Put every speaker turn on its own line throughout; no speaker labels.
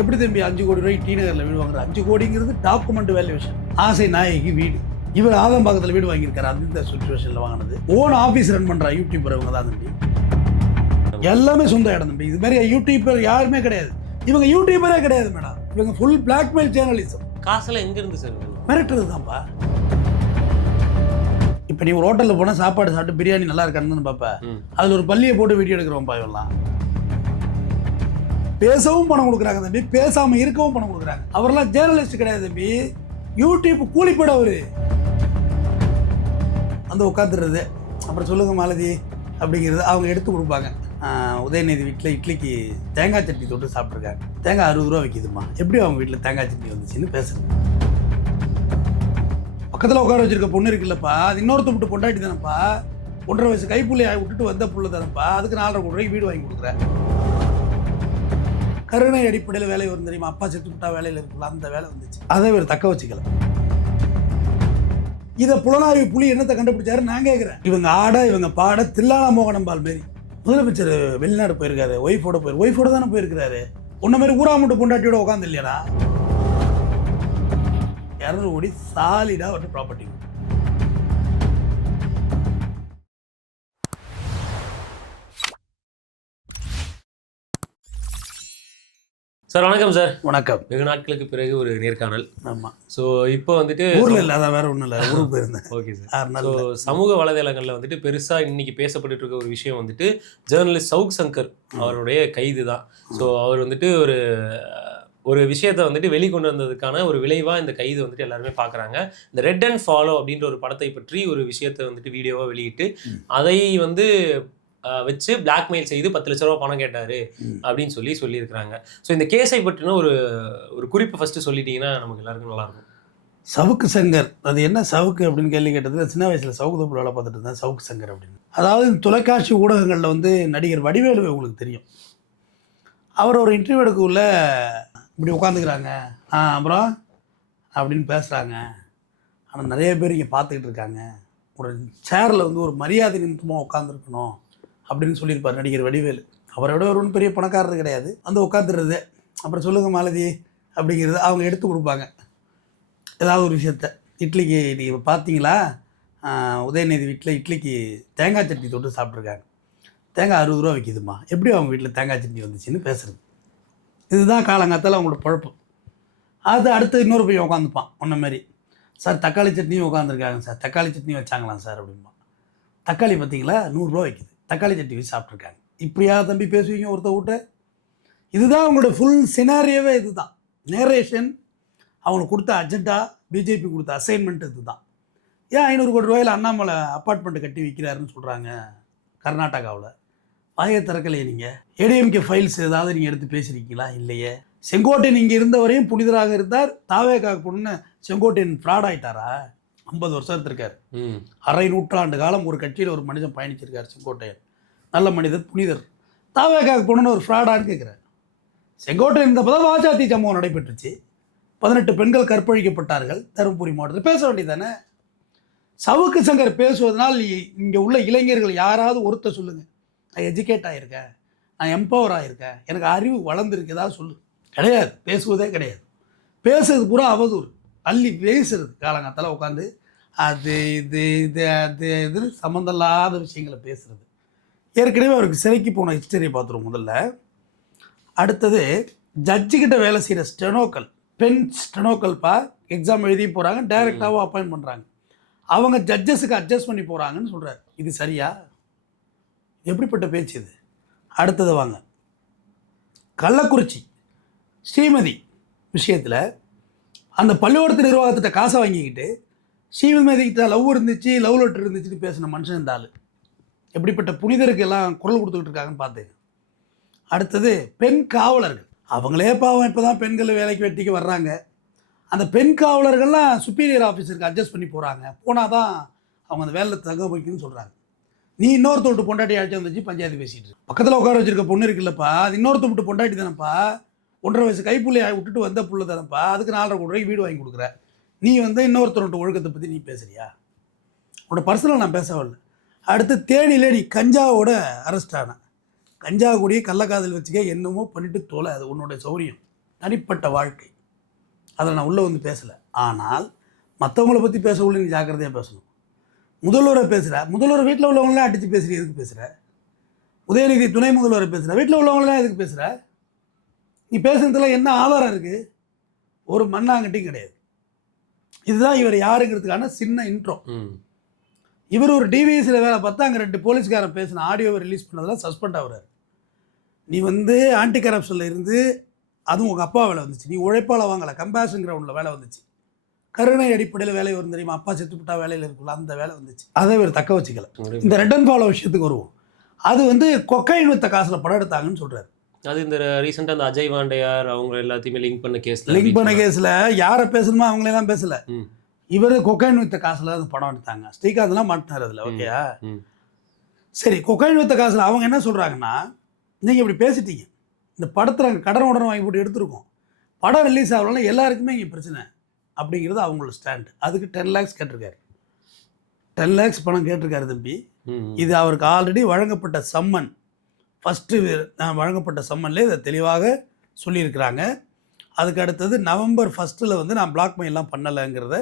எப்படி தம்பி அஞ்சு கோடி ரூபாய் டி நகரில் வீடு வாங்குற? அஞ்சு கோடிங்கிறது டாக்குமெண்ட் வேல்யூஷன் ஆசை நாயகி வீடு. இவர் ஆதம்பாக்கத்தில் வீடு வாங்கியிருக்காரு. அந்த சுச்சுவேஷனில் வாங்கினது. ஓன் ஆஃபீஸ் ரன் பண்ணுறா யூடியூபர் இவங்க தான் தம்பி. எல்லாமே சொந்த இடம் தம்பி. இது மாதிரி யூடியூபர் யாருமே கிடையாது. இவங்க யூடியூபரே கிடையாது மேடம். இவங்க ஃபுல் பிளாக்மெயில் ஜேர்னலிசம்
காசெல்லாம் எங்க இருந்து சார்?
மிரட்டுறது தான்ப்பா. இப்போ நீ ஒரு ஹோட்டலில் போனால் சாப்பாடு சாப்பிட்டு பிரியாணி நல்லா இருக்கான்னு பார்ப்ப
ம்.
அதில் ஒரு பள்ளியை போட்டு வீடியோ எடுக்கிறோம்ப்பா இவெல்லாம். பேசவும் பணம் கொடுக்குறாங்க தம்பி. பேசாமல் இருக்கவும் பணம் கொடுக்குறாங்க. அவரெல்லாம் ஜேர்னலிஸ்ட் கிடையாது தம்பி. யூடியூப் கூலிப்பட அவரு. வந்து உட்காந்துடுறது அப்புறம் சொல்லுங்க மாலதி அப்படிங்கிறது அவங்க எடுத்து கொடுப்பாங்க. உதயநிதி வீட்டில் இட்லிக்கு தேங்காய் சட்னி தொட்டு சாப்பிட்ருக்காங்க தேங்காய் அறுபது ரூபா விற்கிதுமா எப்படி அவங்க வீட்டில் தேங்காய் சட்னி வந்துச்சுன்னு பேசுறது பக்கத்தில் உட்கார வச்சிருக்க பொண்ணு இருக்குல்லப்பா. அது இன்னொருத்த விட்டு பொண்டாட்டி தானப்பா. ஒன்றரை வயசு கைப்புள்ளைய விட்டுட்டு வந்த புள்ள தானப்பா. அதுக்கு நாலரை கோடி ரூபாய்க்கு வீடு வாங்கி கொடுக்குறேன். கருணை அடிப்படையில் வேலை வரும் தெரியுமா? அப்பா செத்து விட்டா வேலையில் இருக்குல்ல அந்த வேலை வந்துச்சு. அதை இவர் தக்க வச்சுக்கல. இதை புலனாய்வு புலி என்னத்தை கண்டுபிடிச்சாரு? நான் கேட்குறேன் இவங்க ஆட இவங்க பாட தில்லானா மோகனம்பால் மாரி. முதலமைச்சர் வெளிநாடு போயிருக்காரு ஒய்ஃபோட போயிரு ஒய்ஃபோட தானே போயிருக்கிறாரு. உன்ன மாதிரி ஊராமட்டு பொண்டாட்டியோட உட்காந்து இல்லையாடா இரநூறு கோடி சாலிடாக ஒரு ப்ராப்பர்ட்டி
சார் வணக்கம் சார்.
வணக்கம்.
வெகு நாட்களுக்கு பிறகு ஒரு நேர்காணல்.
ஆமாம்
ஸோ இப்போ வந்துட்டு
ஊரில் இல்லை அதான் வேற ஒன்றும் இல்லை ஊருக்கு போயிருந்தேன்.
ஓகே சார் ஸோ சமூக வலைதளங்களில் வந்துட்டு பெருசாக இன்னைக்கு பேசப்பட்டு இருக்க ஒரு விஷயம் வந்துட்டு ஜேர்னலிஸ்ட் சவுக் சங்கர் அவருடைய கைது தான். ஸோ அவர் வந்துட்டு ஒரு ஒரு விஷயத்தை வந்துட்டு வெளிக்கொண்டு வந்ததுக்கான ஒரு விளைவாக இந்த கைது வந்துட்டு எல்லாருமே பார்க்குறாங்க இந்த ரெட் அண்ட் ஃபாலோ அப்படின்ற ஒரு படத்தை பற்றி ஒரு விஷயத்தை வந்துட்டு வீடியோவாக வெளியிட்டு. அதை வந்து வச்சு பிளாக்மெயில் செய்து பத்து லட்ச ரூபா பணம் கேட்டாரு. அப்படின்னு சொல்லி சொல்லியிருக்கிறாங்க. ஸோ இந்த கேஸை பற்றின ஒரு ஒரு குறிப்பு ஃபர்ஸ்ட் சொல்லிட்டீங்கன்னா நமக்கு எல்லாருக்கும் நல்லா இருக்கும்
சவுக்கு சங்கர். அது என்ன சவுக்கு அப்படின்னு கேள்வி கேட்டது சின்ன வயசில் சவுக்கு தப்பு வேலை பார்த்துட்டு இருந்தேன் சவுக்கு சங்கர் அப்படின்னு. அதாவது தொலைக்காட்சி ஊடகங்களில் வந்து நடிகர் வடிவேலு உங்களுக்கு தெரியும். அவர் ஒரு இன்டர்வியூ எடுக்கக்குள்ள இப்படி உட்காந்துக்கிறாங்க ஆ அப்புறம்? அப்படின்னு பேசுகிறாங்க ஆனால் நிறைய பேர் இங்கே பார்த்துக்கிட்டு இருக்காங்க. ஒரு சேரில் வந்து ஒரு மரியாதை நிமித்தமாக உட்காந்துருக்கணும் அப்படின்னு சொல்லியிருப்பார் நடிகர் வடிவேலு. அவரை விட ஒரு ஒன்றும் பெரிய பணக்காரர் கிடையாது. அந்த உட்காந்துருது அப்புறம் சொல்லுங்கள் மாலதி அப்படிங்கிறது அவங்க எடுத்து கொடுப்பாங்க. ஏதாவது ஒரு விஷயத்த. இட்லிக்கு நீங்கள் பார்த்தீங்களா? உதயநிதி வீட்டில் இட்லிக்கு தேங்காய் சட்னி தொட்டு சாப்பிட்ருக்காங்க தேங்காய் அறுபது ரூபா விற்கிதுமா எப்படி அவங்க வீட்டில் தேங்காய் சட்னி வந்துச்சுன்னு பேசுகிறது இதுதான் காலங்காத்தால் அவங்களோட பழப்பு அது அடுத்து இன்னொரு பையன் உட்காந்துப்பான். உன்ன மாதிரி. சார் தக்காளி சட்னியும் உட்காந்துருக்காங்க சார். தக்காளி சட்னி வச்சாங்களாம் சார் அப்படிம்பா. தக்காளி பார்த்தீங்களா? நூறுரூவா விற்கிது தக்காளி சட்டி வச்சு சாப்பிட்ருக்காங்க இப்படியா தம்பி பேசுவீங்க ஒருத்த விட்ட இதுதான் அவங்களோட ஃபுல் சினாரியோவே இதுதான். நேரேஷன் அவங்களுக்கு கொடுத்த அஜெண்டா பிஜேபி கொடுத்த அசைன்மெண்ட் இதுதான். ஏன் ஐநூறு கோடி ரூபாயில் அண்ணாமலை அப்பார்ட்மெண்ட் கட்டி விற்கிறாருன்னு சொல்கிறாங்க கர்நாடகாவில்? வாயை திறக்கலையே நீங்கள் ஏடிஎம்கே ஃபைல்ஸ் ஏதாவது நீங்கள் எடுத்து பேசியிருக்கீங்களா இல்லையே. செங்கோட்டையன் இங்கே இருந்தவரையும் புனிதராக இருந்தார். தாவேக்காக பொண்ணு செங்கோட்டையன் ஃப்ராட் ஆகிட்டாரா ஐம்பது வருஷம் இருந்திருக்காரு அரை நூற்றாண்டு காலம் ஒரு கட்சியில் ஒரு மனிதன் பயணிச்சிருக்கார் செங்கோட்டையன். நல்ல மனிதர் புனிதர். தாவேக்காக பொண்ணுன்னு ஒரு ஃப்ராடான்னு கேட்குறேன் செங்கோட்டையன் இருந்தப்போ தான் வாஜாதி சம்பவம் நடைபெற்றுச்சு. பதினெட்டு பெண்கள் கற்பழிக்கப்பட்டார்கள். தருமபுரி மாவட்டத்தில். பேச வேண்டியதானே சவுக்கு சங்கர் பேசுவதனால் இங்கே உள்ள இளைஞர்கள் யாராவது ஒருத்தர் சொல்லுங்கள் நான் எஜுகேட் ஆகியிருக்கேன் நான் எம்பவர் ஆகியிருக்கேன் எனக்கு அறிவு வளர்ந்துருக்கு. ஏதாவது சொல்லு. கிடையாது. பேசுவதே கிடையாது. பேசுறது பூரா அவதூறு. அள்ளி பேசுறது காலங்காத்தால உட்காந்து அது இது இது அது இது சம்மந்தம் இல்லாத விஷயங்களை பேசுறது. ஏற்கனவே அவருக்கு சிறைக்கு போன ஹிஸ்டரியை பார்த்துருவோம் முதல்ல. அடுத்தது ஜட்ஜுக்கிட்ட வேலை செய்கிற ஸ்டெனோக்கள் பெண் ஸ்டெனோக்கள்ப்பா எக்ஸாம் எழுதி போகிறாங்க டைரெக்டாகவும் அப்பாயின்ட் பண்ணுறாங்க அவங்க ஜட்ஜஸுக்கு அட்ஜஸ்ட் பண்ணி போகிறாங்கன்னு சொல்கிறார் இது சரியா? எப்படிப்பட்ட பேச்சு இது? அடுத்தது வாங்க. கள்ளக்குறிச்சி ஸ்ரீமதி விஷயத்தில் அந்த பள்ளிக்கூடத்து நிர்வாகத்திட்ட காசை வாங்கிக்கிட்டு ஸ்ரீமதி கிட்ட லவ் இருந்துச்சு லவ் லெட்டர் இருந்துச்சுன்னு பேசின மனுஷன் இந்த ஆள். எப்படிப்பட்ட புனிதருக்கு எல்லாம் குரல் கொடுத்துக்கிட்டு இருக்காங்கன்னு பார்த்தேன். அடுத்தது பெண் காவலர்கள். அவங்களே பாவம் இப்போ தான் பெண்கள் வேலைக்கு வெட்டிக்கு வர்றாங்க. அந்த பெண் காவலர்கள்லாம் சுப்பீரியர் ஆஃபீஸருக்கு அட்ஜஸ்ட் பண்ணி போகிறாங்க போனால் தான் அவங்க அந்த வேலையில் தங்க வைக்கணும்னு சொல்கிறாங்க நீ இன்னொருத்த விட்டு பொண்டாட்டி அழைச்சி வந்துச்சு பஞ்சாயத்து பேசிட்டு பக்கத்தில் உட்கார வச்சிருக்க பொண்ணு இருக்குல்லப்பா அது இன்னொருத்த விட்டு பொண்டாட்டி தானப்பா ஒன்றரை வயசு கைப்புள்ளையை விட்டுட்டு வந்த புள்ள தானப்பா அதுக்கு நாலரை கோடி ரூபாய்க்கு வீடு வாங்கி கொடுக்குற. நீ வந்து இன்னொருத்தரோட ஒழுக்கத்தை பற்றி நீ பேசுறியா? உன்னோட பர்சனல் நான் பேச வரல அடுத்து தேனியில் நீ கஞ்சாவோட அரெஸ்ட் ஆன. கஞ்சா கூடிய கள்ளக்காதல் வச்சுக்க என்னமோ பண்ணிட்டு தோலை. அது உன்னோட சௌரியம். தனிப்பட்ட வாழ்க்கை. அதில் நான் உள்ளே வந்து பேசலை. ஆனால் மற்றவங்கள பற்றி பேச நீ ஜாக்கிரதையாக பேசணும். முதல்வரை பேசுகிற முதல்வர் வீட்டில் உள்ளவங்களாம் அடித்து பேசுகிற எதுக்கு பேசுகிற உதயநிதி துணை முதல்வரை பேசுகிற வீட்டில் உள்ளவங்களாம் எதுக்கு பேசுகிற நீ பேசுனதுல என்ன ஆதாரம் இருக்குது ஒரு மண்ணாங்கட்டியும் கிடையாது. இதுதான் இவர் யாருங்கிறதுக்கான சின்ன இன்ட்ரோ இவர் ஒரு டிவிஎஸ்ல வேலை பார்த்தா அங்கே ரெண்டு போலீஸ்காரன் பேசின ஆடியோவை ரிலீஸ் பண்ணதெல்லாம் சஸ்பெண்ட் ஆகுறாரு. நீ வந்து ஆன்டி கரப்ஷனில் இருந்து அதுவும் உங்கள் அப்பா வேலை வந்துச்சு. நீ உழைப்பால் வாங்கலை கம்பேஷன் கிரவுண்டில் வேலை வந்துச்சு. கருணை அடிப்படையில் வேலை வரும் தெரியுமா? அப்பா செத்துப்பிட்டா வேலையில் இருக்குல்ல அந்த வேலை வந்துச்சு. அதை இவர் தக்க வச்சுக்கல. இந்த ரெட் அண்ட் ஃபாலோ விஷயத்துக்கு வருவோம். அது வந்து கொக்கைன் வித்த காசில் படம் எடுத்தாங்கன்னு சொல்கிறாரு
அது இந்த ரீசெண்டா அந்த அஜய் வாண்டையார் அவங்க எல்லாத்தையுமே லிங்க் பண்ண கேஸ்ல
லிங்க் பண்ண கேஸில் யாரை பேசணுமோ அவங்களெல்லாம் பேசல. இவர் கொக்கைன் வித்த காசில் அந்த படம் எடுத்தாங்க. ஸ்ரீகாந்த்லாம் மாட்டினார் அதில் ஓகேயா. சரி கொக்கைன் வித்த காசில் அவங்க என்ன சொல்கிறாங்கன்னா நீங்கள் இப்படி பேசிட்டீங்க. இந்த படத்தில் நாங்கள் கடன் உடனே வாங்கி போட்டு எடுத்திருக்கோம். படம் ரிலீஸ் ஆகலன்னா எல்லாருக்குமே இங்கே பிரச்சனை அப்படிங்கிறது அவங்களோட ஸ்டாண்ட் அதுக்கு டென் லேக்ஸ் கேட்டிருக்காரு. டென் லேக்ஸ் பணம் கேட்டிருக்காரு தம்பி. இது அவருக்கு ஆல்ரெடி வழங்கப்பட்ட சம்மன். ஃபஸ்ட்டு வழங்கப்பட்ட சம்மன்லேயே இதை தெளிவாக சொல்லியிருக்கிறாங்க. அதுக்கு அடுத்தது நவம்பர் ஃபஸ்ட்டில் வந்து நான் பிளாக் மெயிலாம் பண்ணலைங்கிறத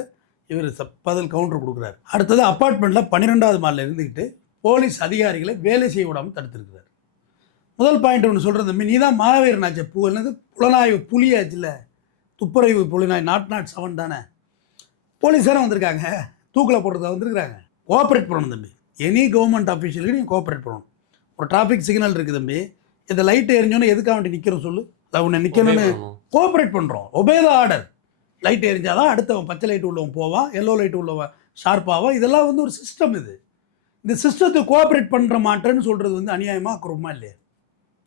இவர் பதில் கவுண்டர் கொடுக்குறாரு. அடுத்தது அப்பார்ட்மெண்ட்டில் பன்னிரெண்டாவது மாலில் இருந்துக்கிட்டு போலீஸ் அதிகாரிகளை வேலை செய்ய விடாமல் தடுத்திருக்கிறார். முதல் பாயிண்ட் ஒன்று சொல்கிறது தம்பி நீ தான் மாவீரன் ஆச்சு பூ புலனாய்வு புலியாச்சுல்ல துப்புரவு புலனாய் நாட் நாட் செவன் தானே. போலீஸாரும் வந்திருக்காங்க. தூக்கில் போடுறதா வந்திருக்கிறாங்க. கோஆப்ரேட் பண்ணணும் தம்பி. எனி கவர்மெண்ட் அஃபீஷியலுக்கு நீங்கள் கோஆப்ரேட் பண்ணணும். ஒரு டிராஃபிக் சிக்னல் இருக்குது தம்பி. இந்த லைட் எரிஞ்சோன்னே எதுக்காக வேண்டி நிற்கிறோம் சொல்லு? இல்லை உன்னை நிற்கணும்னு. கோஆப்ரேட் பண்ணுறோம் ஒபே த ஆர்டர் லைட் எரிஞ்சாதான் அடுத்தவன் பச்சை லைட் உள்ளவன் போவான் எல்லோ லைட் உள்ளவன் ஷார்ப்பாவான் இதெல்லாம் வந்து ஒரு சிஸ்டம் இது. இந்த சிஸ்டத்தை கோஆப்ரேட் பண்ணுற மாட்டேன்னு சொல்கிறது வந்து அநியாயமாக குறமா இல்லையா?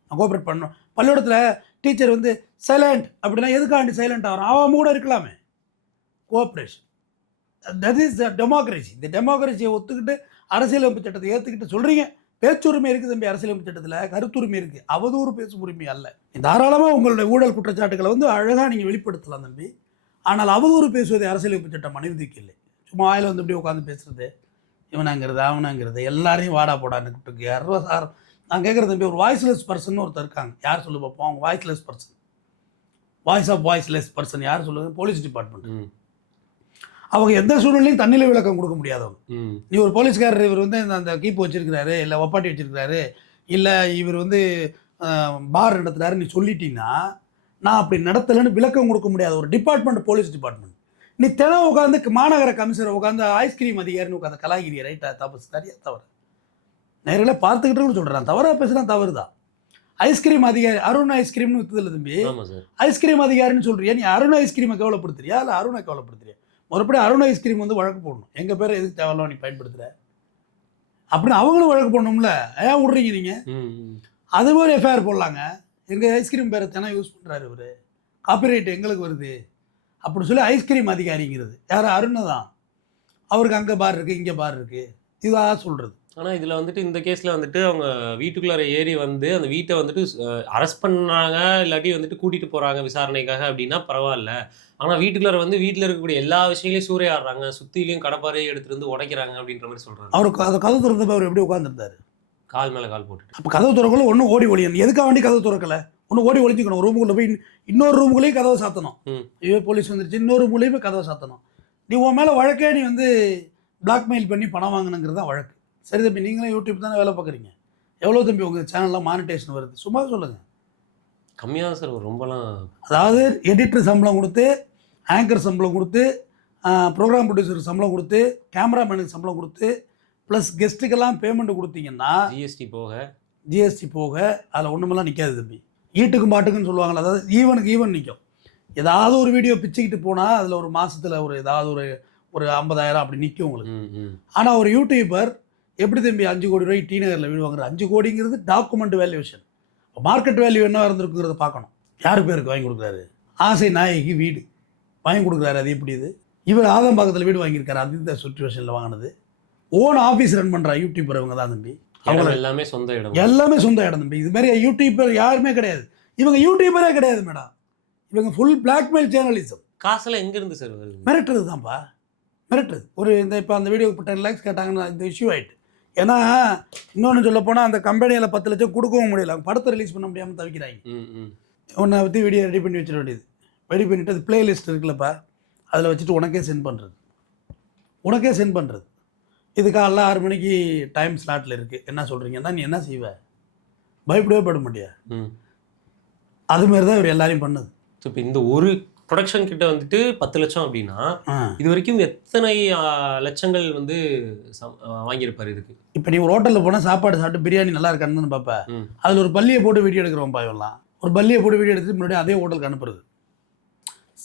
நான் கோஆப்ரேட் பண்ணணும். பள்ளிக்கூடத்தில் டீச்சர் வந்து சைலண்ட் அப்படின்னா எதுக்காண்டி சைலண்ட் ஆகிறான்? அவன் கூட இருக்கலாமே. Cooperation that is the democracy இந்த டெமோக்ரஸியை ஒத்துக்கிட்டு அரசியலமைப்பு சட்டத்தை ஏற்றுக்கிட்டு சொல்கிறீங்க பேச்சுரிமை இருக்குது தம்பி அரசியலமைப்பு சட்டத்தில் கருத்துரிமை இருக்குது அவதூறு பேசும் உரிமை அல்ல. தாராளமாக உங்களுடைய ஊழல் குற்றச்சாட்டுகளை வந்து அழகாக நீங்கள் வெளிப்படுத்தலாம் தம்பி. ஆனால் அவதூறு பேசுவதை அரசியலமைப்பு சட்டம் அனுமதிக்கு இல்லை. சும்மா ஆயில் வந்து இப்படி உட்காந்து பேசுறது. இவனாங்கிறது அவனாங்கிறது எல்லாரையும் வாடா போடான்னு கூப்பிட்டு யாரோ சார் நான் கேட்குறது தம்பி ஒரு வாய்ஸ்லெஸ் பர்சன் ஒருத்தர் இருக்காங்க. யார் சொல்லு பார்ப்போம் அவங்க voiceless person voice of voiceless person யார் சொல்லுது? போலீஸ் டிபார்ட்மெண்ட் அவங்க எந்த சூழ்நிலையும் தண்ணியில் விளக்கம் கொடுக்க முடியாதவங்க. நீ ஒரு போலீஸ்காரர் இவர் வந்து இந்த- அந்த கீப்பு வச்சிருக்கிறாரு இல்லை ஒப்பாட்டி வச்சிருக்கிறாரு இல்லை இவர் வந்து பார் நடத்துறாரு நீ சொல்லிட்டீங்கன்னா நான் அப்படி நடத்தலைன்னு விளக்கம் கொடுக்க முடியாத. ஒரு டிபார்ட்மெண்ட் போலீஸ் டிபார்ட்மெண்ட். நீ தினம் உட்காந்து மாநகர கமிஷனர் உட்காந்து ஐஸ்கிரீம் அதிகாரின்னு உட்காந்து கலாகிரி ரைட்டா தப்பு சரியா தவறு. நேரில் பார்த்துக்கிட்டு சொல்கிறேன் தவறாக பேசுனா தவறு தான் ஐஸ்கிரீம் அதிகாரி அருண் ஐஸ்கிரீம்னு வித்ததில்ல தம்பி. ஐஸ்கிரீம் அதிகாரின்னு சொல்றியா? நீ அருண் ஐஸ்கிரீமை கேவலப்படுத்துறியா? இல்லை அருணை கேவலப்படுத்துறியா? மறுபடியும் அருண் ஐஸ்கிரீம் வந்து வழக்கு போடணும். எங்கள் பேரை எதுக்கு தேவையில்லாம நீ பயன்படுத்துற? அப்படின்னு அவங்களும் வழக்கு போடணும்ல. ஏன் விட்றீங்க நீங்கள். அது ஒரு எஃப்ஐஆர் போடலாங்க. எங்கள் ஐஸ்கிரீம் பேரை தானே யூஸ் பண்ணுறாரு இவர். காப்பிரைட் எங்களுக்கு வருது. அப்படி சொல்லி ஐஸ்கிரீம் அதிகாரிங்கிறது. யார்? அருணை தான். அவருக்கு அங்கே பார் இருக்குது இங்கே பார் இருக்குது இதாக சொல்கிறது
ஆனா இதுல வந்துட்டு இந்த கேஸ்ல வந்துட்டு அவங்க வீட்டுக்குள்ளார ஏறி வந்து அந்த வீட்டை வந்துட்டு அரெஸ்ட் பண்ணாங்க இல்லாட்டி வந்துட்டு கூட்டிட்டு போறாங்க விசாரணைக்காக அப்படின்னா பரவாயில்ல. ஆனா வீட்டுக்குள்ளார வந்து வீட்டுல இருக்கக்கூடிய எல்லா விஷயங்களையும் சூறையாடுறாங்க. சுத்திலையும் கடப்பாறையை எடுத்துட்டு வந்து உடைக்கிறாங்க அப்படின்ற மாதிரி சொல்றாங்க.
அவருக்கு அதை கதவு திறந்தப்ப அவர் எப்படி உட்காந்துருந்தாரு
கால் மேல கால் போட்டுட்டு.
அப்போ கதவு திறக்கல ஒன்றும் ஓடி ஒளியணும் எதுக்காக வேண்டி கதவு திறக்கல? ஒன்று ஓடி ஒளிஞ்சிக்கணும் ரூமுக்குள்ளே போய் இன்ன- இன்னொரு ரூமுக்குள்ளேயும் கதவை சாத்தணும். ஐயோ போலீஸ் வந்துருச்சு. இன்னொரு ரூமுக்குள்ளேயும் போய் கதவை சாத்தணும். நீ உன் மேலே வழக்கே நீ வந்து பிளாக்மெயில் பண்ணி பணம் வாங்கினுங்கிறது தான் வழக்கு. சரி தம்பி நீங்களும் யூடியூப் தானே வேலை பார்க்குறீங்க. எவ்வளோ தம்பி உங்கள் சேனலில் மானிட்டேஷன் வருது? சும்மா சொல்லுங்கள்
கம்மியா தான் சார். ரொம்பலாம்
அதாவது எடிட்டர் சம்பளம் கொடுத்து ஆங்கர் சம்பளம் கொடுத்து ப்ரோக்ராம் ப்ரொடியூசருக்கு சம்பளம் கொடுத்து கேமராமேனுக்கு சம்பளம் கொடுத்து ப்ளஸ் கெஸ்ட்டுக்கெல்லாம் பேமெண்ட் கொடுத்தீங்கன்னா
ஜிஎஸ்டி போக.
ஜிஎஸ்டி போக அதில் ஒன்றுமெல்லாம் நிற்காது தம்பி. ஈட்டுக்கும் பாட்டுக்குன்னு சொல்லுவாங்கள்ல அதாவது ஈவனுக்கு ஈவன் நிற்கும் ஏதாவது ஒரு வீடியோ பிச்சுக்கிட்டு போனால் அதில் ஒரு மாதத்தில் ஒரு ஏதாவது ஒரு ஒரு ஐம்பதாயிரம் அப்படி நிற்கும் உங்களுக்கு. ஆனால் ஒரு யூடியூபர் எப்படி தம்பி அஞ்சு கோடி ரூபாய் டி நகரில் வீடு வாங்குற அஞ்சு கோடிங்கிறது டாக்குமெண்ட் வேல்யூவேஷன் மார்க்கெட் வேல்யூ என்ன இருந்திருக்குங்கிறத பார்க்கணும். யார் பேருக்கு வாங்கி கொடுக்குறாரு? ஆசை நாயகி வீடு. வாங்கி கொடுக்குறாரு. அது எப்படி இது? இவர் ஆதம்பாக்கத்தில் வீடு வாங்கியிருக்காரு. அது இந்த சுச்சுவேஷனில் வாங்கினது. ஓன் ஆஃபீஸ் ரன் பண்ணுற யூடியூபர் அவங்க தான் தம்பி. அவங்கள
இடம் எல்லாமே சொந்த இடம்.
எல்லாமே சொந்த இடம் தம்பி. இது மாதிரி யூடியூபர் யாருமே கிடையாது. இவங்க யூடியூபரே கிடையாது மேடம் இவங்க ஃபுல் பிளாக்மெயில் ஜேர்னலிசம்
காசெல்லாம் எங்க இருந்து சார் வருது?
மிரட்டுறது தான்ப்பா மிரட்டுறது. ஒரு இந்த இப்போ அந்த வீடியோ இப்போ டென் லேக்ஸ் கேட்டாங்கன்னா இந்த இஷ்யூ ஆயிட்டு. ஏன்னா இன்னொன்று சொல்ல போனால் அந்த கம்பெனியில் பத்து லட்சம் கொடுக்கவும் முடியல. அவங்க படத்தை ரிலீஸ் பண்ண முடியாமல் தவிக்கிறாங்க. உன்னை பற்றி வீடியோ ரெடி பண்ணி வச்சிட வேண்டியது. ரெடி பண்ணிவிட்டு அது பிளேலிஸ்ட் இருக்குல்லப்பா. அதில் வச்சுட்டு உனக்கே சென்ட் பண்ணுறது உனக்கே சென்ட் பண்ணுறது இது காலைல ஆறு மணிக்கு டைம் ஸ்லாட்டில் இருக்குது என்ன சொல்கிறீங்கன்னா நீ என்ன செய்வ? பயப்படவே பட முடியாது
ம்.
அதுமாரி தான் இவர் எல்லாரையும் பண்ணுது.
ஸோ இப்போ இந்த ஒரு ப்ரொடக்ஷன் கிட்ட வந்துட்டு பத்து லட்சம் அப்படின்னா இது வரைக்கும் எத்தனை லட்சங்கள் வந்து வாங்கியிருப்பாரு இதுக்கு?
இப்போ நீ ஒரு ஹோட்டலில் போனால் சாப்பாடு சாப்பிட்டு பிரியாணி நல்லா இருக்கான்னு பார்ப்ப
ம்.
அதில் ஒரு பள்ளியை போட்டு வீடியோ எடுக்கிறோம் பாயம்லாம் ஒரு பள்ளியை போட்டு வீடியோ எடுத்துட்டு முன்னாடி அதே ஹோட்டலுக்கு அனுப்புறது.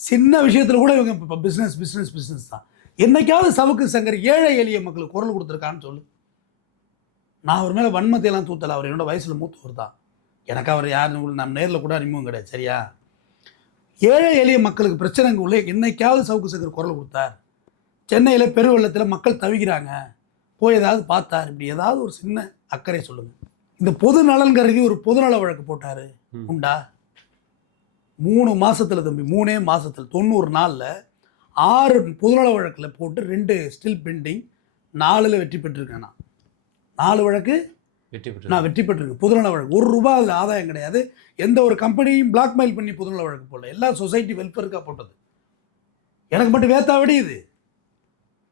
சின்ன விஷயத்தில் கூட இவங்க இப்போ பிஸ்னஸ் பிஸ்னஸ் பிஸ்னஸ் தான். என்னைக்காவது சவுக்கு சங்கர் ஏழை எளிய மக்களுக்கு குரல் கொடுத்துருக்கான்னு சொல்லு. நான் அவர் மேலே வன்மத்தையெல்லாம் தூத்தல அவர் என்னோட வயசில் மூத்தவர் தான். எனக்கு அவர் யாருன்னு கூட நம்ம நேரில் கூட அறிமுகம் கிடையாது சரியா? ஏழை எளிய மக்களுக்கு பிரச்சனைங்க உள்ள என்னைக்காவது சவுக்கு சங்கர் குரல் கொடுத்தார். சென்னையில் பெருவெள்ளத்தில் மக்கள் தவிக்கிறாங்க. போய் ஏதாவது பார்த்தார். இப்படி ஏதாவது ஒரு சின்ன அக்கறை சொல்லுங்கள் இந்த பொது நலன் கருதி ஒரு பொதுநல வழக்கு போட்டார். உண்டா? மூணு மாசத்துல தம்பி மூணே மாசத்துல தொண்ணூறு நாளில் ஆறு பொதுநல வழக்கில் போட்டு ரெண்டு ஸ்டில் பெண்டிங் நாலில் வெற்றி பெற்றிருக்கேன்? நான் நாலு வழக்கு நான் வெற்றி பெற்றிருக்கேன். பொதுநல வழக்கு. ஒரு ரூபா அதில் ஆதாயம் கிடையாது. எந்த ஒரு கம்பெனியும் பிளாக்மெயில் பண்ணி பொதுநல வழக்கு போடல. எல்லா சொசைட்டி வெல்ஃபேருக்காக போட்டது. எனக்கு மட்டும் வேத்தா வெடியுது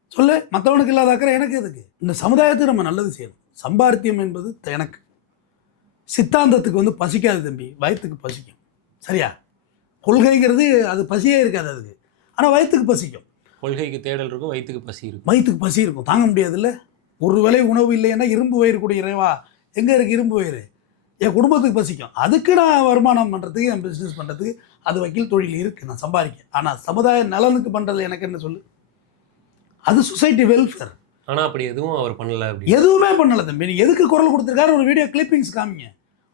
சொல்லு. மற்றவனுக்கு இல்லாத அக்கறை எனக்கு எதுக்கு? இந்த சமுதாயத்துக்கு நம்ம நல்லது செய்யணும். சம்பாத்தியம் என்பது எனக்கு. சித்தாந்தத்துக்கு வந்து பசிக்காது தம்பி. வயிற்றுக்கு பசிக்கும். சரியா? கொள்கைங்கிறது அது பசியே இருக்காது அதுக்கு. ஆனால் வயிற்றுக்கு பசிக்கும்.
கொள்கைக்கு தேடல் இருக்கும் வயிற்றுக்கு பசி இருக்கும்.
வயிற்றுக்கு பசி இருக்கும். தாங்க முடியாதுல்ல? ஒரு வேளை உணவு இல்லைன்னா இரும்பு வயிறு கூட இறைவா. எங்கே இருக்குது இரும்பு வயிறு. என் குடும்பத்துக்கு பசிக்கும். அதுக்கு நான் வருமானம் பண்ணுறதுக்கு என் பிஸ்னஸ் பண்ணுறதுக்கு அது வக்கீல் தொழில் இருக்குது நான் சம்பாதிக்க ஆனால் சமுதாய நலனுக்கு பண்ணுறது எனக்கு என்ன சொல்லு? அது சொசைட்டி வெல்ஃபேர்
ஆனா அப்படி எதுவும் அவர் பண்ணல அப்படி.
எதுவுமே பண்ணல தம்பி. நீ எதுக்கு குரல் கொடுத்துருக்காரு? ஒரு வீடியோ கிளிப்பிங்ஸ் காமிங்க.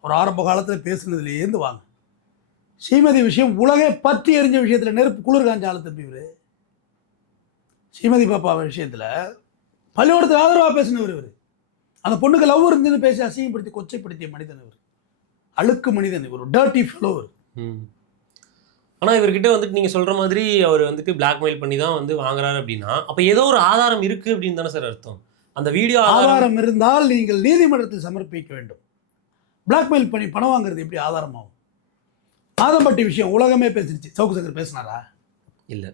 ஒரு ஆரம்ப காலத்தில் பேசுனதுலேருந்து வாங்க. ஸ்ரீமதி விஷயம் உலகை பற்றி எரிஞ்ச விஷயத்தில் நெருப்பு குளிர் காஞ்ச ஆளு தம்பி இவரு. ஸ்ரீமதி பாப்பா விஷயத்தில் பள்ளிக்கூடத்துக்கு ஆதரவாக பேசினவர் இவர். அந்த பொண்ணுக்கு லவ் இருந்துன்னு பேசி அசிங்கப்படுத்தி கொச்சைப்படுத்திய மனிதன் இவர். அழுக்கு மனிதன் இவர் டர்ட்டி ஃப்ளோவர்
ம். ஆனா இவர்கிட்ட வந்துட்டு நீங்க சொல்ற மாதிரி அவர் வந்துட்டு பிளாக்மெயில் பண்ணி தான் வந்து வாங்குறாரு அப்படின்னா அப்ப ஏதோ ஒரு ஆதாரம் இருக்கு அப்படின்னு தானே சார் அர்த்தம். அந்த வீடியோ ஆதாரம்
இருந்தால் நீங்கள் நீதிமன்றத்தில் சமர்ப்பிக்க வேண்டும். பிளாக்மெயில் பண்ணி பணம் வாங்குறது எப்படி ஆதாரமாகும்? மாதம்பட்டி விஷயம் உலகமே பேசிருச்சு. சவுக்கு சங்கர் பேசினாரா?
இல்ல.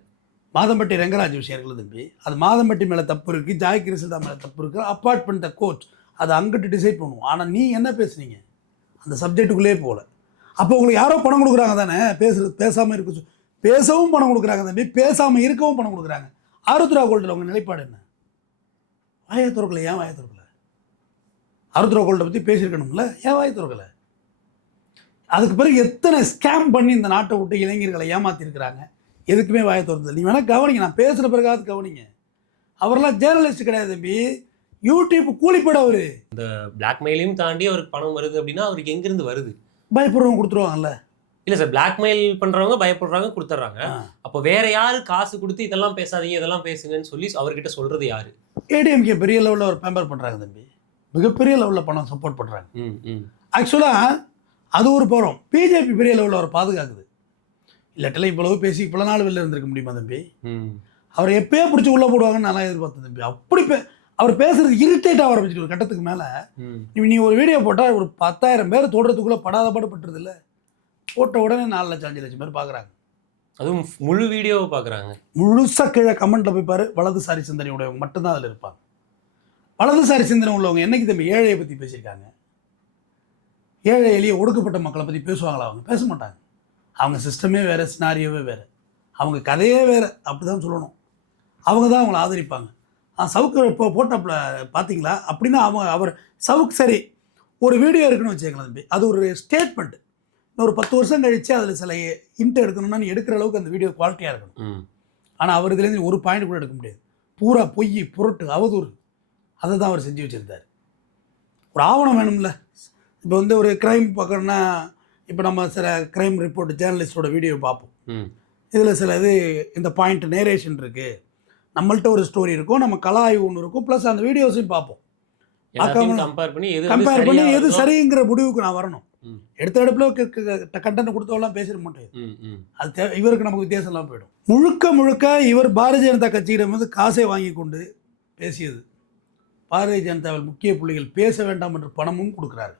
மாதம்பட்டி ரங்கராஜ் விஷயம் இருக்குது தம்பி. அது மாதம்பட்டி மேலே தப்பு இருக்குது ஜாய் கிருஷ்ணா மேலே தப்பு இருக்குது அப்பார்ட் பண்ண த கோர்ட் அதை அங்கிட்டு டிசைட் பண்ணுவோம். ஆனால் நீ என்ன பேசுனீங்க? அந்த சப்ஜெக்ட்டுக்குள்ளே போகல அப்போ உங்களுக்கு யாரோ பணம் கொடுக்குறாங்க தானே? பேசுறது பேசாமல் இருக்க பேசவும் பணம் கொடுக்குறாங்க தம்பி பேசாமல் இருக்கவும் பணம் கொடுக்குறாங்க. ஆருத்ரா கோல்டில் உங்கள் நிலைப்பாடு என்ன? வாயை திறக்கல ஏன் வாயை திறக்கல? ஆருத்ரா கோல்டை பற்றி பேசியிருக்கணும்ல ஏன் வாயை துறக்கலை? அதுக்கு பிறகு எத்தனை ஸ்கேம் பண்ணி இந்த நாட்டை விட்டு இளைஞர்களை ஏமாற்றிருக்கிறாங்க எதுக்குமே வாயை திறந்தது நீ வேணால் கவனிங்க நான் பேசுகிற பிறகாவது கவனிங்க. அவரெல்லாம் ஜேர்னலிஸ்ட் கிடையாது தம்பி. யூடியூப் கூலிப்பட அவரு.
பிளாக்மெயிலையும் தாண்டி அவருக்கு பணம் வருது அப்படின்னா அவருக்கு எங்கிருந்து வருது?
பயப்படுறவங்க கொடுத்துருவாங்கல்ல.
இல்ல சார் பிளாக்மெயில் பண்றவங்க பயப்படுறாங்க கொடுத்துட்றாங்க. அப்போ வேற யாரு காசு கொடுத்து இதெல்லாம் பேசாதீங்க இதெல்லாம் பேசுங்கன்னு சொல்லி அவர்கிட்ட சொல்றது யாரு?
ஏடிஎம்கே பெரிய லெவலில் ஒரு பேம்பர் பண்ணுறாங்க தம்பி. மிகப்பெரிய லெவலில் பணம் சப்போர்ட் பண்ணுறாங்க ஆக்சுவலாக அது ஒரு போகிறோம் பிஜேபி பெரிய லெவலில் அவர் பாதுகாக்குது. இல்லாட்டில இவ்வளவு பேசி இவ்வளோ நாள் வெளில இருந்திருக்க முடியுமா தம்பி? அவரை எப்பயே பிடிச்சி உள்ளே போடுவாங்கன்னு நான் எதிர்பார்த்தேன் தம்பி. அப்படி அவர் பேசுறது இரிட்டேட் ஆக ஆரம்பிச்சிட்டு ஒரு கட்டத்துக்கு மேலே. நீ ஒரு வீடியோ போட்டால் ஒரு பத்தாயிரம் பேர் தொடுறதுக்குள்ளே படாத பாடு பட்டுறது இல்ல போட்ட உடனே நாலு லட்சம் அஞ்சு லட்சம் பேர் பார்க்குறாங்க
அதுவும் முழு வீடியோவை பாக்குறாங்க.
முழுசாக கீழே கமெண்ட்டில் போய் பாரு வலதுசாரி சிந்தனை உடையவங்க மட்டும்தான் அதில் இருப்பாங்க. வலதுசாரி சிந்தனை உள்ளவங்க என்னைக்கு தம்பி ஏழையை பற்றி பேசியிருக்காங்க. ஏழை எளிய ஒடுக்கப்பட்ட மக்களை பற்றி பேசுவாங்களா அவங்க? பேச மாட்டாங்க. அவங்க சிஸ்டமே வேறு சினாரியோவே வேறு. அவங்க கதையே வேறு. அப்படி தான் சொல்லணும். அவங்க தான் அவங்கள ஆதரிப்பாங்க. சவுக்கு இப்போ போட்டாப்புல பார்த்தீங்களா அப்படின்னா அவங்க அவர் சவுக்கு சரி ஒரு வீடியோ இருக்குன்னு வச்சுக்கங்களேன் தம்பி. அது ஒரு ஸ்டேட்மெண்ட் இன்னொரு பத்து வருஷம் கழித்து அதில் சில இன்ட் எடுக்கணும்னா நீ எடுக்கிற அளவுக்கு அந்த வீடியோ குவாலிட்டியாக இருக்கணும். ஆனால் அவர் இதுலேருந்து ஒரு பாயிண்ட் கூட எடுக்க முடியாது. பூரா பொய் புரட்டு அவதூறு. அதை தான் அவர் செஞ்சு வச்சுருந்தார். ஒரு ஆவணம் வேணும்ல. இப்போ வந்து ஒரு க்ரைம் பார்க்கணுன்னா இப்போ நம்ம சில க்ரைம் ரிப்போர்ட் ஜேர்னலிஸ்டோட வீடியோ பார்ப்போம். இதில் சில இது இந்த பாயிண்ட் நேரேஷன் இருக்குது நம்மள்ட்ட ஒரு ஸ்டோரி இருக்கும் நம்ம கலா ஆய்வு ஒன்று இருக்கும் ப்ளஸ் அந்த வீடியோஸையும் பார்ப்போம்.
கம்பேர் பண்ணி எது
கம்பேர் பண்ணி சரிங்கிற முடிவுக்கு நான் வரணும். எடுத்த எடுப்பில் கண்டென்ட் கொடுத்தவெல்லாம் பேசிட மாட்டேன். அது தே இவருக்கு நமக்கு வித்தியாசம் இல்லாமல் போயிடும். முழுக்க முழுக்க இவர் பாரதிய ஜனதா கட்சியிடம் வந்து காசை வாங்கி கொண்டு பேசியது. பாரதிய ஜனதாவில் முக்கிய புள்ளிகள் பேச வேண்டாம் என்று பணமும் கொடுக்குறாரு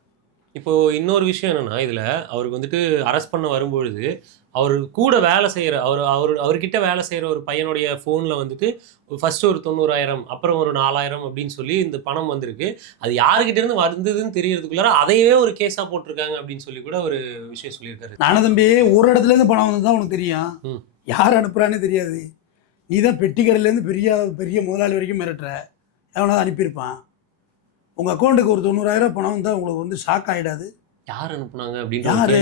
இப்போ இன்னொரு விஷயம் என்னன்னா இதுல அவருக்கு வந்துட்டு அரெஸ்ட் பண்ண வரும்பொழுது அவர் கூட வேலை செய்யற அவர் அவர் அவர்கிட்ட வேலை செய்யற ஒரு பையனுடைய ஃபோன்ல வந்துட்டு ஃபர்ஸ்ட் ஒரு தொண்ணூறாயிரம் அப்புறம் ஒரு நாலாயிரம் அப்படின்னு சொல்லி இந்த பணம் வந்திருக்கு. அது யாருக்கிட்ட இருந்து வந்ததுன்னு தெரியறதுக்குள்ளார அதையே ஒரு கேஸா போட்டிருக்காங்க அப்படின்னு சொல்லி கூட ஒரு விஷயம் சொல்லியிருக்காரு.
நானே தம்பி ஒரு இடத்துல இருந்து பணம் வந்து தான் உனக்கு தெரியும்.
ம்.
யார் அனுப்புறான்னு தெரியாது. நீ தான் பெட்டி கடையிலேருந்து பெரிய பெரிய முதலாளி வரைக்கும் மிரட்டுற. எவனாவது அனுப்பியிருப்பான். உங்கள் அக்கௌண்ட்டுக்கு ஒரு தொண்ணூறாயிரம் பணம் வந்தால் உங்களுக்கு வந்து ஷாக் ஆகிடாது
யார் அனுப்புனாங்க அப்படின்னு
யாரு?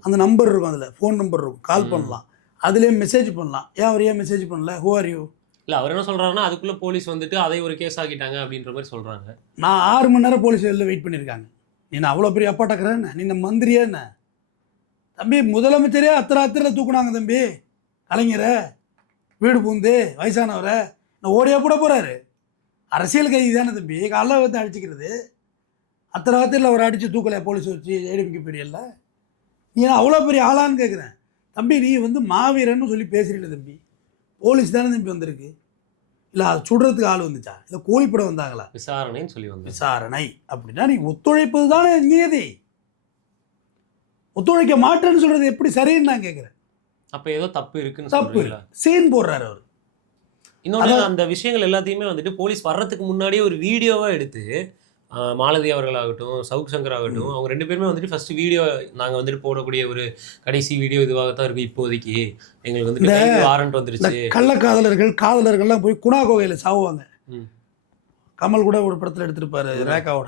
அந்த நம்பர் இருக்கும் அதில். ஃபோன் நம்பர் இருக்கும். கால். பண்ணலாம். அதுலேயே மெசேஜ் பண்ணலாம். ஏன் அவர் ஏன் மெசேஜ் பண்ணல? ஹூ ஆர் யூ
இல்ல அவர் என்ன சொல்றாருன்னா அதுக்குள்ள போலீஸ் வந்துட்டு அதை ஒரு கேஸ் ஆக்கிட்டாங்க அப்படின்ற மாதிரி சொல்றாங்க.
நான் ஆறு மணி நேரம் போலீஸ் வெளில வெயிட் பண்ணியிருக்காங்க நீ நான் அவ்வளோ பெரிய அப்பாட்டக்கிறேன் என்ன? நீ இந்த மந்திரியா என்ன? தம்பி முதலமைச்சரே அத்தனை அத்தனை தூக்குனாங்க தம்பி. கலைஞரை வீடு பூந்து வயசானவரை. நான் ஓடியா கூட போகிறாரு அரசியல் கைதி தானே தம்பி. காலைல வந்து அடிச்சுக்கிறது. அத்தனை வார்த்தையில் அவர் அடித்து தூக்கலை போலீஸ் வச்சு ஏடிமிக்க பெரியல நீ அவ்வளோ பெரிய ஆளான்னு கேட்குறேன் தம்பி நீ வந்து மாவீரன்னு சொல்லி பேசுறீல தம்பி. போலீஸ் தானே தம்பி வந்திருக்கு. இல்லை அது சுடுறதுக்கு ஆள் வந்துச்சா? இல்லை கூலிப்பட வந்தாங்களா?
விசாரணைன்னு சொல்லி வந்தாங்க
விசாரணை அப்படின்னா நீ ஒத்துழைப்பது தானே நீதி. ஒத்துழைக்க மாட்டேன்னு சொல்றது எப்படி சரின்னு நான் கேட்குறேன்
அப்ப ஏதோ தப்பு இருக்குன்னு
தப்பு
சொல்றீங்களா?
சீன் போடுறாரு அவர்.
இன்னொன்று அந்த விஷயங்கள் எல்லாத்தையுமே வந்துட்டு போலீஸ் வர்றதுக்கு முன்னாடியே ஒரு வீடியோவா எடுத்து மாலதி அவர்களாகட்டும் சவுக் சங்கர் ஆகட்டும் அவங்க ரெண்டு பேருமே வந்துட்டு ஃபர்ஸ்ட் வீடியோ நாங்க வந்துட்டு போடக்கூடிய ஒரு கடைசி வீடியோ இதுவாக தான் இருக்கு இப்போதைக்கு. எங்களுக்கு வந்துட்டு வாரண்ட் வந்துருச்சு.
கள்ளக்காதலர்கள் காதலர்கள்லாம் போய் குணா கோகையில் சாவுவாங்க. கமல் கூட ஒரு படத்தில் எடுத்திருப்பாரு ரேகாவோட.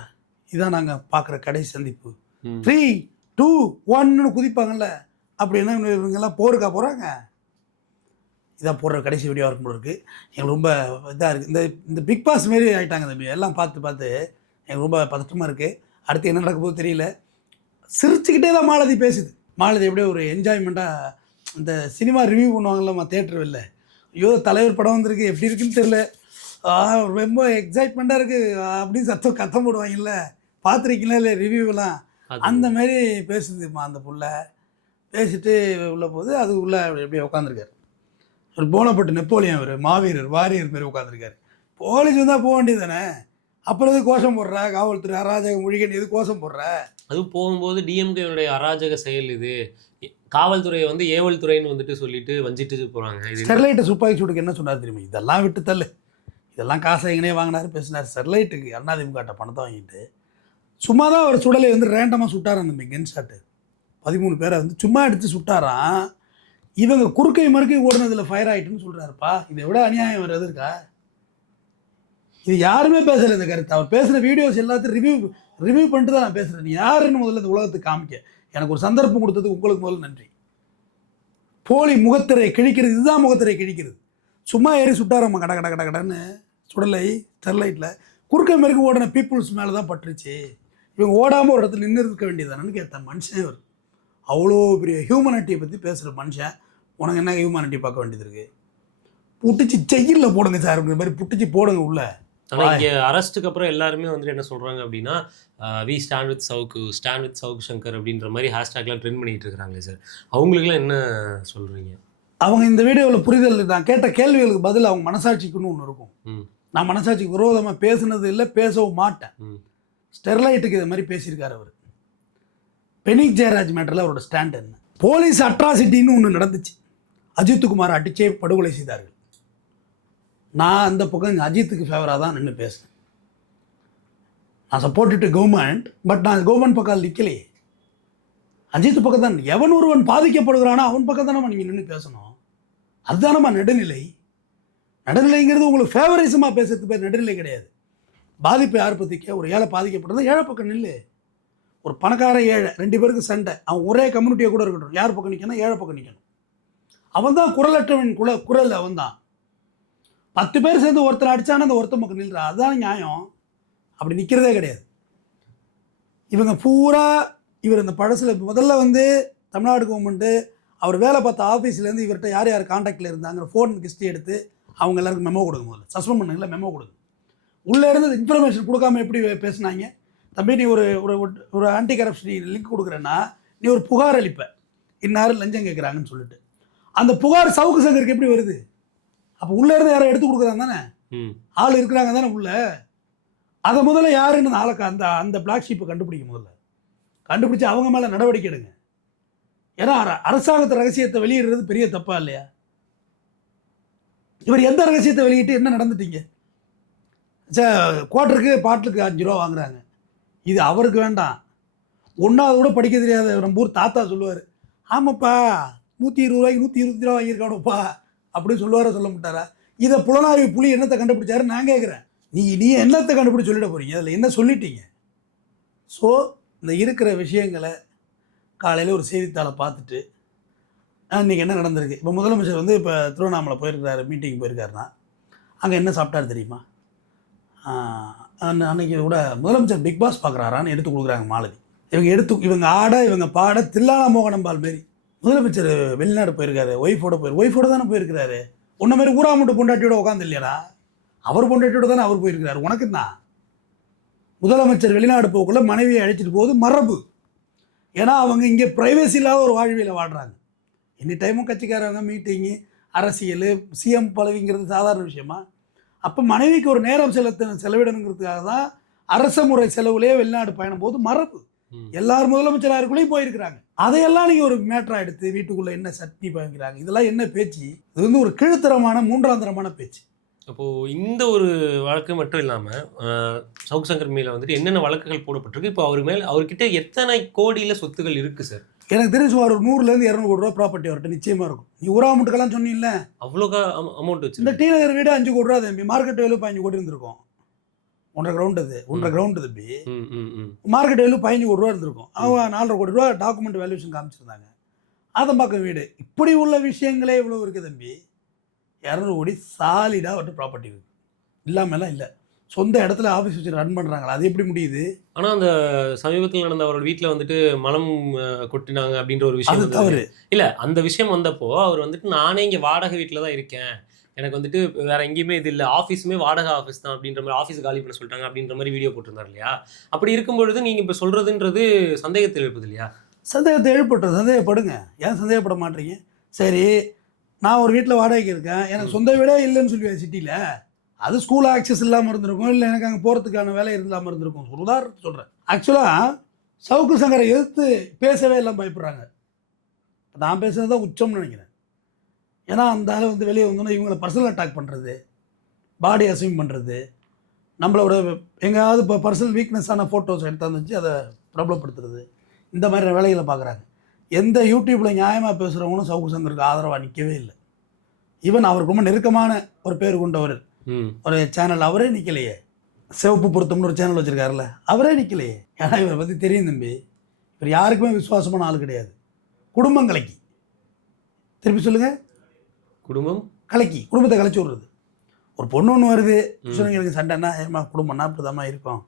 இதான் நாங்கள் பார்க்குற கடைசி சந்திப்பு. த்ரீ டூ ஒன்னு குதிப்பாங்கல்ல. அப்படின்னா இவங்க- இவங்கெல்லாம் போருக்கா போகிறாங்க இதான் போடுற கடைசி வீடியோ இருக்கும் போல இருக்கு. எங்களுக்கு ரொம்ப இதாக இருக்குது இந்த இந்த பிக் பாஸ் மாரி ஆயிட்டாங்க தம்பி. எல்லாம் பார்த்து பார்த்து எனக்கு ரொம்ப பதட்டமாக இருக்குது அடுத்து என்ன நடக்க போகுது தெரியல. சிரிச்சுக்கிட்டே தான் மாலதி பேசுது. மாலதி எப்படியோ ஒரு என்ஜாய்மெண்ட்டாக இந்த சினிமா ரிவ்யூ பண்ணுவாங்கல்லம்மா தேட்டர் வெளில ஐயோ தலைவர் படம் வந்திருக்கு. எப்படி இருக்குன்னு தெரில ரொம்ப எக்ஸைட்மெண்ட்டாக இருக்குது அப்படின்னு சத்தம் கத்தம் போடுவாங்கல்ல பார்த்துருக்கீங்களா இல்லை ரிவ்யூவெல்லாம்
அது-
அந்த மாதிரி பேசுதுமா அந்த புள்ள. பேசிட்டு உள்ள போது அது உள்ள அப்படி அப்படியே உட்காந்துருக்காரு ஒரு போனப்பட்டு நெப்போலியன் அவர் மாவீரர் வாரியர் மாரி உட்காந்துருக்காரு போலீஸ் வந்தால் போக வேண்டியது தானே அப்புறம் எது கோஷம் போடுற? காவல்துறை அராஜக மொழிகன் எது கோஷம் போடுற?
அதுவும் போகும்போது டிஎம்கேனுடைய அராஜக செயல் இது. காவல்துறையை வந்து ஏவல் துறைன்னு வந்துட்டு சொல்லிட்டு வஞ்சிட்டு போறாங்க. இது
ஸ்டெர்லைட்டை துப்பாக்கி சூடுக்கு என்ன சொன்னார் தெரியுமா? இதெல்லாம் விட்டு தள்ளு. இதெல்லாம் காசை எங்கனே வாங்கினாரு பேசினார். ஸ்டெர்லைட்டுக்கு அண்ணாதிமுகட்ட பணத்தை வாங்கிட்டு சும்மா தான் அவர் சுடலை வந்து ரேண்டமாக சுட்டாராம் தம்பி கன் ஷாட்டு பதிமூணு பேரை வந்து சும்மா எடுத்து சுட்டாராம். இவங்க குறுக்கை மறுக்கை ஓடுனதில் ஃபயர் ஆகிட்டுன்னு சொல்கிறாருப்பா இதை விட அநியாயம் வர்றது இருக்கா? இது யாருமே பேசலை இந்த கருத்து. அவர் பேசுகிற வீடியோஸ் எல்லாத்தையும் ரிவ்யூ ரிவ்யூ பண்ணிட்டு தான் நான் பேசுகிறேன் நீ யாருன்னு முதல்ல இந்த உலகத்துக்கு காமிக்க. எனக்கு ஒரு சந்தர்ப்பம் கொடுத்ததுக்கு உங்களுக்கு முதல்ல நன்றி. போலி முகத்திரை கிழிக்கிறது இதுதான் முகத்திரை கிழிக்கிறது. சும்மா ஏறி சுட்டாராம்மா கட கட கட கடன்னு. சுடலை ஸ்டெர்லைட்டில் குறுக்க மறுக்க ஓடின பீப்புள்ஸ் மேலே தான் பட்டுருச்சு. இவங்க ஓடாமல் ஒரு இடத்துல நின்று இருக்க வேண்டியதானு கேட்ட மனுஷன் அவர் அவ்வளோ பெரிய ஹியூமனிட்டியை பற்றி பேசுகிற மனுஷன் உனக்கு என்ன ஹியூமனிட்டி பார்க்க வேண்டியது இருக்குது புட்டிச்சு செய்யல போடுங்க சார் அப்படிங்கிற மாதிரி புட்டிச்சு போடுங்க உள்ள.
ஆனா இங்க அரெஸ்ட்டுக்கு அப்புறம் எல்லாருமே வந்துட்டு என்ன சொல்றாங்க அப்படின்னா we stand with Savukku stand with Savukku Shankar அப்படின்ற மாதிரி ஹேஷ்டேக்லாம் ட்ரெண்ட் பண்ணிட்டு இருக்காங்களே சார் அவங்களுக்குலாம் என்ன சொல்றீங்க?
அவங்க இந்த வீடியோவில் புரிதல் நான் கேட்ட கேள்விகளுக்கு பதில் அவங்க மனசாட்சிக்குன்னு ஒன்று இருக்கும். நான் மனசாட்சிக்கு விரோதமாக பேசுனது இல்லை பேசவும் மாட்டேன். ஸ்டெர்லைட்டுக்கு இது மாதிரி பேசியிருக்காரு அவர். பெனிக் ஜெயராஜ் மேட்டரில் அவரோட ஸ்டாண்ட் என்ன? போலீஸ் அட்ராசிட்டின்னு ஒன்று நடந்துச்சு. அஜித்குமார் அடிச்சே படுகொலை செய்தார்கள். நான் அந்த பக்கம் அஜித்துக்கு ஃபேவராக தான் நின்று பேசுகிறேன் நான் சப்போர்ட்டு கவர்மெண்ட் பட் நான் கவர்மெண்ட் பக்கம் நிற்கலையே அஜித் பக்கம் தான் எவன் ஒருவன் பாதிக்கப்படுகிறானோ அவன் பக்கம் தானே நீங்கள் நின்று பேசணும். அதுதானம்மா நடுநிலை. நடுநிலைங்கிறது உங்களுக்கு ஃபேவரிசமாக பேசுறதுக்கு பேர் நடுநிலை கிடையாது. பாதிப்பு யார் பற்றிக்க ஒரு ஏழை பாதிக்கப்படுறது ஏழை பக்கம் நில்லு. ஒரு பணக்கார ஏழை ரெண்டு பேருக்கு சண்டை அவன் ஒரே கம்யூனிட்டியை கூட இருக்கட்டும். யார் பக்கம் நிற்கணும் ஏழை பக்கம் நிற்கணும் அவன் தான் குரலற்றவன் குல குரல் அவன் தான். பத்து பேர் சேர்ந்து ஒருத்தர் அடித்தானே அந்த ஒருத்தன் பக்கம் நில்றா. அதுதான் நியாயம். அப்படி நிற்கிறதே கிடையாது. இவங்க பூரா இவர் இந்த பழசில் முதல்ல வந்து தமிழ்நாடு கவர்மெண்ட்டு அவர் வேலை பார்த்த ஆஃபீஸ்லேருந்து இவர்கிட்ட யார் யார் காண்டாக்டில் இருந்தாங்க ஃபோன் ஹிஸ்ட்ரி எடுத்து அவங்க எல்லாருக்கும் மெமோ கொடுங்க முதல்ல. சஸ்பெண்ட் பண்ணுங்கள மெமோ கொடுங்க. உள்ளே இருந்து இன்ஃபர்மேஷன் கொடுக்காம எப்படி பேசுனாங்க? தம்பி நீ ஒரு ஒரு ஒரு ஆன்டி கரப்ஷன் லிங்க் கொடுக்குறேன்னா நீ ஒரு புகார் அளிப்ப. இன்னாரு லஞ்சம் கேட்குறாங்கன்னு சொல்லிட்டு. அந்த புகார் சவுக்கு சங்கருக்கு எப்படி வருது? அப்போ உள்ளே இருந்து யாரை எடுத்து கொடுக்குறாங்க தானே? ஆள் இருக்கிறாங்க தானே உள்ள? அதை முதல்ல யாருன்னு ஆளை அந்த அந்த பிளாக் ஷீப்பை கண்டுபிடிக்க முதல்ல. கண்டுபிடிச்சு அவங்க மேலே நடவடிக்கை எடுங்க. ஏன்னா அர- அரசாங்கத்து ரகசியத்தை வெளியிடுறது பெரிய தப்பா இல்லையா? இவர் எந்த ரகசியத்தை வெளியிட்டு என்ன நடந்துட்டீங்க? சே குவார்ட்டருக்கு பாட்டுக்கு அஞ்சு ரூபா வாங்குறாங்க. இது அவருக்கு வேண்டாம். ஒன்றாவது கூட படிக்க தெரியாத நம்ம ஊர் தாத்தா சொல்லுவார். ஆமாப்பா நூற்றி இருபது ரூபாய்க்கு நூற்றி இருபத்தி ரூபா வாங்கியிருக்கானோப்பா அப்படின்னு சொல்லுவாரா சொல்ல மாட்டாரா? இதை புலனாய்வு புலி என்னத்தை கண்டுபிடிச்சாரு நான் கேட்குறேன் நீ நீ என்னத்தை கண்டுபிடிச்சி சொல்லிட போகிறீங்க அதில் என்ன சொல்லிட்டீங்க? ஸோ இந்த இருக்கிற விஷயங்களை காலையில் ஒரு செய்தித்தாளை பார்த்துட்டு இன்றைக்கி என்ன நடந்திருக்கு? இப்போ முதலமைச்சர் வந்து இப்போ திருவண்ணாமலை போயிருக்கிறாரு மீட்டிங் போயிருக்காருன்னா அங்கே என்ன சாப்பிட்டாரு தெரியுமா? அன்னைக்கு கூட முதலமைச்சர் பிக் பாஸ் பார்க்குறாரான்னு எடுத்து கொடுக்குறாங்க மாலதி. இவங்க எடுத்து இவங்க ஆட இவங்க பாட தில்லானா மோகனம்பால் மாரி. முதலமைச்சர் வெளிநாடு போயிருக்காரு ஒய்ஃபோட போயிரு ஒய்ஃபோட தானே போயிருக்கிறாரு. உன்ன மாதிரி ஊராமுட்டு பொண்டாட்டியோட உட்காந்து இல்லையாடா. அவர் பொண்டாட்டியோட தானே அவர் போயிருக்கிறாரு. உனக்கு தான் முதலமைச்சர் வெளிநாடு போகக்குள்ள மனைவியை அழைச்சிட்டு போகுது மரபு. ஏன்னா அவங்க இங்கே ப்ரைவசி இல்லாத ஒரு வாழ்வியில் வாழ்கிறாங்க எனி டைமும் கட்சிக்காரவங்க மீட்டிங்கு அரசியல் சிஎம் பதவிங்கிறது சாதாரண விஷயமா? அப்போ மனைவிக்கு ஒரு நேரம் செலுத்த செலவிடணுங்கிறதுக்காக தான் அரச முறை செலவுலேயே வெளிநாடு பயணம் போது மரபு. எல்லார் முதலமைச்சராருக்குள்ளேயும் போயிருக்கிறாங்க. அதையெல்லாம் நீங்கள் ஒரு மேட்டரா எடுத்து வீட்டுக்குள்ளே என்ன சட்னி பயங்கிறாங்க இதெல்லாம் என்ன பேச்சு? இது வந்து ஒரு கீழ்த்தரமான மூன்றாம் தரமான பேச்சு.
அப்போ இந்த ஒரு வழக்கு மட்டும் இல்லாம அஹ், சவுக் சங்கர் மேல வந்துட்டு என்னென்ன வழக்குகள் போடப்பட்டிருக்கு? இப்போ அவர் மேல அவர்கிட்ட எத்தனை கோடியில சொத்துகள் இருக்கு சார்?
எனக்கு தெரிஞ்சு ஒரு நூறுலேருந்து இரநூறு கோடி ரூபா ப்ராப்பர்ட்டி அவர்கிட்ட நிச்சயமாக இருக்கும். நீ ஊராமுட்டுக்கெல்லாம் சொன்னீங்கல்ல
அவ்வளோக்கா அமௌண்ட்
இந்த
வச்சிருக்கேன்
டி நகர் வீடு அஞ்சு கோடி ரூபா தம்பி. மார்க்கெட் வேலு பதினஞ்சு கோடி இருந்திருக்கும். ஒன்றரை கிரவுண்ட் அது. ஒன்றரை கிரவுண்ட் தம்பி. மார்க்கெட் வேல்யூ பதினஞ்சு கோடி ரூபா இருந்திருக்கும். அவங்க நாலரை கோடி ரூபா டாக்குமெண்ட் வேல்யூஷன் காமிச்சிருந்தாங்க. அதை பக்கம் வீடு. இப்படி உள்ள விஷயங்களே இவ்வளோ இருக்குது தம்பி. இரநூறு கோடி சாலிடாக வந்து ப்ராப்பர்ட்டி இருக்குது இல்லாமலாம் இல்லை. சொந்த இடத்துல ஆஃபீஸ் வச்சு ரன் பண்ணுறாங்களா அது எப்படி முடியுது?
ஆனா அந்த சமீபத்தில் நடந்த அவரோட வீட்ல வந்துட்டு மலம் கொட்டினாங்க அப்படின்ற ஒரு விஷயம்
அது தவறு.
இல்ல அந்த விஷயம் வந்தப்போ அவர் வந்துட்டு நானே இங்க வாடகை வீட்டில் தான் இருக்கேன். எனக்கு வந்துட்டு வேற எங்கேயுமே இது இல்லை. ஆஃபீஸுமே வாடகை ஆஃபீஸ் தான். அப்படின்ற மாதிரி ஆஃபீஸ் காலி பண்ண சொல்லிட்டாங்க அப்படின்ற மாதிரி வீடியோ போட்டிருந்தார் இல்லையா? அப்படி இருக்கும் பொழுது நீங்க இப்ப சொல்றதுன்றது சந்தேகத்தில் எழுப்புது இல்லையா?
சந்தேகத்தை எழுப்பட்டும் சந்தேகப்படுங்க. ஏன் சந்தேகப்பட மாட்டீங்க? சரி நான் ஒரு வீட்டில் வாடகைக்கு இருக்கேன். எனக்கு சொந்த வீடே இல்லைன்னு சொல்லுவேன் சிட்டியில் அது ஸ்கூல் ஆக்சஸ் இல்லாமல் இருந்திருக்கும் இல்லை எனக்கு அங்கே போகிறதுக்கான வேலை இல்லாமல் இருந்திருக்கும். ஒரு உதாரணத்துக்கு சொல்கிறேன் ஆக்சுவலாக சவுக்கு சங்கரை எதிர்த்து பேசவே எல்லாம் பயப்படுறாங்க. நான் பேசுகிறது தான் உச்சம்னு நினைக்கிறேன். ஏன்னா அந்த ஆள் வந்து வெளியே வந்தோன்னா இவங்களை பர்சனல் அட்டாக் பண்ணுறது பாடி அசியூம் பண்ணுறது நம்மளோட எங்கேயாவது இப்போ பர்சனல் வீக்னஸான ஃபோட்டோஸ் எடுத்தாந்து வச்சு அதை பிரபலப்படுத்துறது இந்த மாதிரி வேலைகளை பார்க்குறாங்க. எந்த யூடியூப்பில் நியாயமாக பேசுகிறவங்களும் சவுக்கு சங்கருக்கு ஆதரவாக நிற்கவே இல்லை. ஈவன் அவருக்கு ரொம்ப நெருக்கமான ஒரு பேர் கொண்டவர். ஒரு சேனல் அவரே நிற்கலையே சிவப்பு பொருத்தம்னு ஒரு சேனல் வச்சுருக்காருல்ல அவரே நிற்கலையே ஏன்னா இவரை பற்றி தெரியும் தம்பி. இவர் யாருக்குமே விசுவாசமான ஆள் கிடையாது. குடும்பம் கலக்கி. திருப்பி சொல்லுங்கள்
குடும்பம்?
கலக்கி. குடும்பத்தை கலைச்சி விட்றது. ஒரு பொண்ணு ஒன்று வருது. கிருஷ்ணங்களுக்கு சண்டைன்னா ஏம்மா குடும்பம்னா இப்படி இருக்கும்.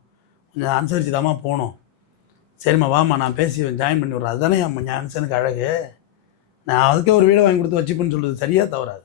கொஞ்சம் அனுசரித்து தாம்மா போகணும். சரிம்மா வாம்மா நான் பேசி ஜாயின் பண்ணி விட்றேன். அதுதானே என் மனுஷனுக்கு அழகு. நான் அதுக்கே ஒரு வீடை வாங்கி கொடுத்து வச்சுப்பேன்னு சொல்கிறது சரியாக தவறாது